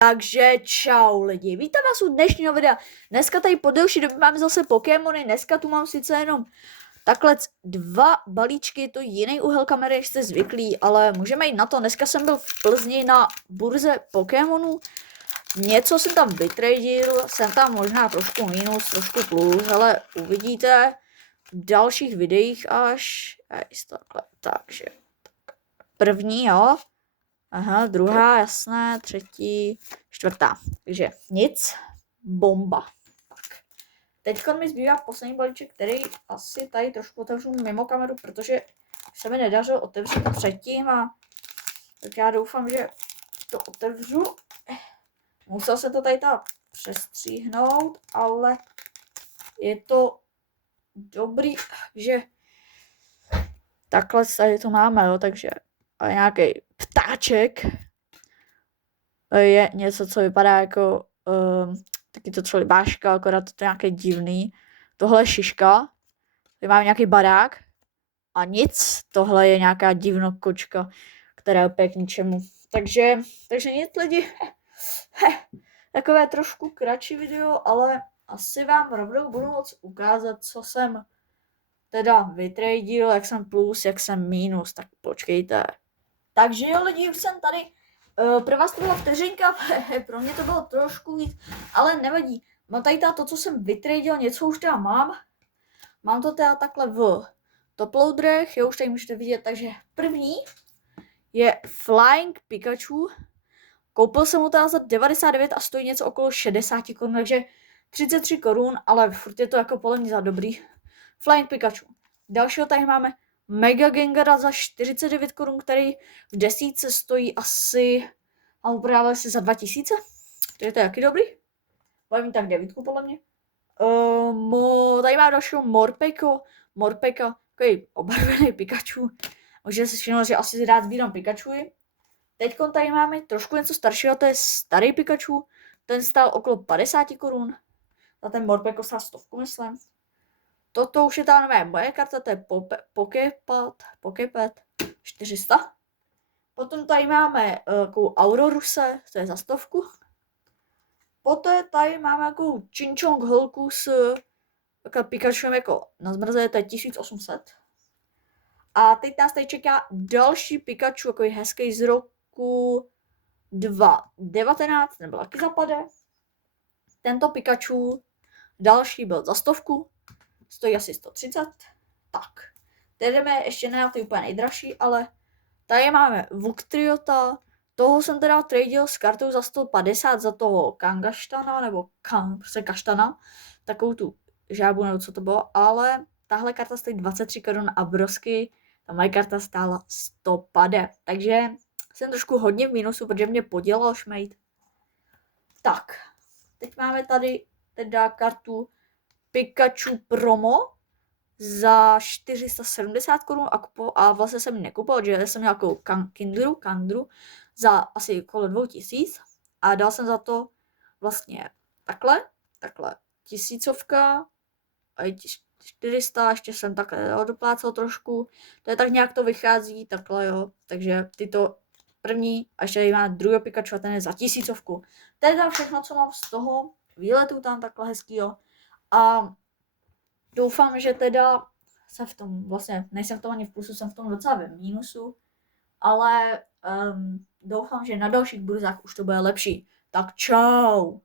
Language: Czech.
Takže čau lidi, vítám vás u dnešního videa. Dneska tady po delší době máme zase Pokémony, dneska tu mám sice jenom takhle 2 balíčky, to jiný úhel kamery, jak jste zvyklí, ale můžeme jít na to. Dneska jsem byl v Plzni na burze Pokémonů, něco jsem tam vytradil, jsem tam možná trošku minus, trošku plus, ale uvidíte v dalších videích až takhle, takže první, jo. Aha, druhá, jasné, třetí, čtvrtá. Takže nic, bomba. Tak. Teď mi zbývá poslední balíček, který asi tady trošku otevřu mimo kameru, protože se mi nedařilo otevřít předtím a tak já doufám, že to otevřu. Musel se to tady přestříhnout, ale je to dobrý, že takhle tady to máme, jo, takže a nějaký ptáček je něco, co vypadá jako taky to třeba libáška, akorát to je nějaký divný. Tohle je šiška, tady máme nějaký barák a nic, tohle je nějaká divnokočka, která je opět k ničemu. Takže nic lidi, takové trošku kratší video, ale asi vám rovnou budu moct ukázat, co jsem teda vytradil, jak jsem plus, jak jsem minus, tak počkejte. Takže jo lidi, už jsem tady. Pro vás to byla vteřinka, pro mě to bylo trošku víc, ale nevadí. Mám tady to, co jsem vytradil, něco už teda mám. Mám to teda takhle v toploaderech, jo, už tady můžete vidět, takže první je Flying Pikachu. Koupil jsem ho teda za 99 a stojí něco okolo 60 korun, takže 33 korun, ale furt je to jako podle mě za dobrý. Flying Pikachu. Dalšího tady máme Mega Gengara za 49 korun, který v desítce stojí asi, a uprodávali si za 2000. To je taky dobrý. Bude mít tak 9 podle mě. Tady má dalšího Morpeka, takový obarvený Pikachu. Můžete si všimnout, že asi rád sbírám Pikachu. Teď tady máme trošku něco staršího, to je starý Pikachu. Ten stál okolo 50 korun. A ten Morpeko stál 100, myslím. Toto už je ta nová moje karta, to je Poképad 400. Potom tady máme takovou Auroruse, to je za 100. Poté tady máme takovou Chinchong holku s Pikachuem jako na zmrze, to je 1800. A teď nás tady čeká další Pikachu, takový hezký z roku 2019, nebo taky zapade. Tento Pikachu další byl za 100. Stojí asi 130. Tak. Teď jdeme ještě na ty úplně nejdražší, ale tady máme Vuctriota. Toho jsem teda tradil s kartou za 150 za toho Kangaštana, nebo prostě Kaštana. Takovou tu žábu, nebo co to bylo. Ale tahle karta stojí 23 korun a brosky, ta moje karta stála 150. Takže jsem trošku hodně v mínusu, protože mě podělal šmejt. Tak. Teď máme tady teda kartu Pikachu Promo za 470 korun a vlastně jsem ji nekupoval, že jsem měl jako Kandru za asi okolo 2000 a dal jsem za to vlastně takhle 1000 a 400, ještě jsem takhle doplácel trošku, to je tak nějak to vychází, takhle jo, takže tyto první a ještě máme druhý Pikachu a ten je za 1000. To je tam všechno, co mám z toho výletu tam takhle hezkýho. A doufám, že teda se v tom, vlastně nejsem v tom ani v plusu, jsem v tom docela ve mínusu, ale doufám, že na dalších burzách už to bude lepší. Tak čau!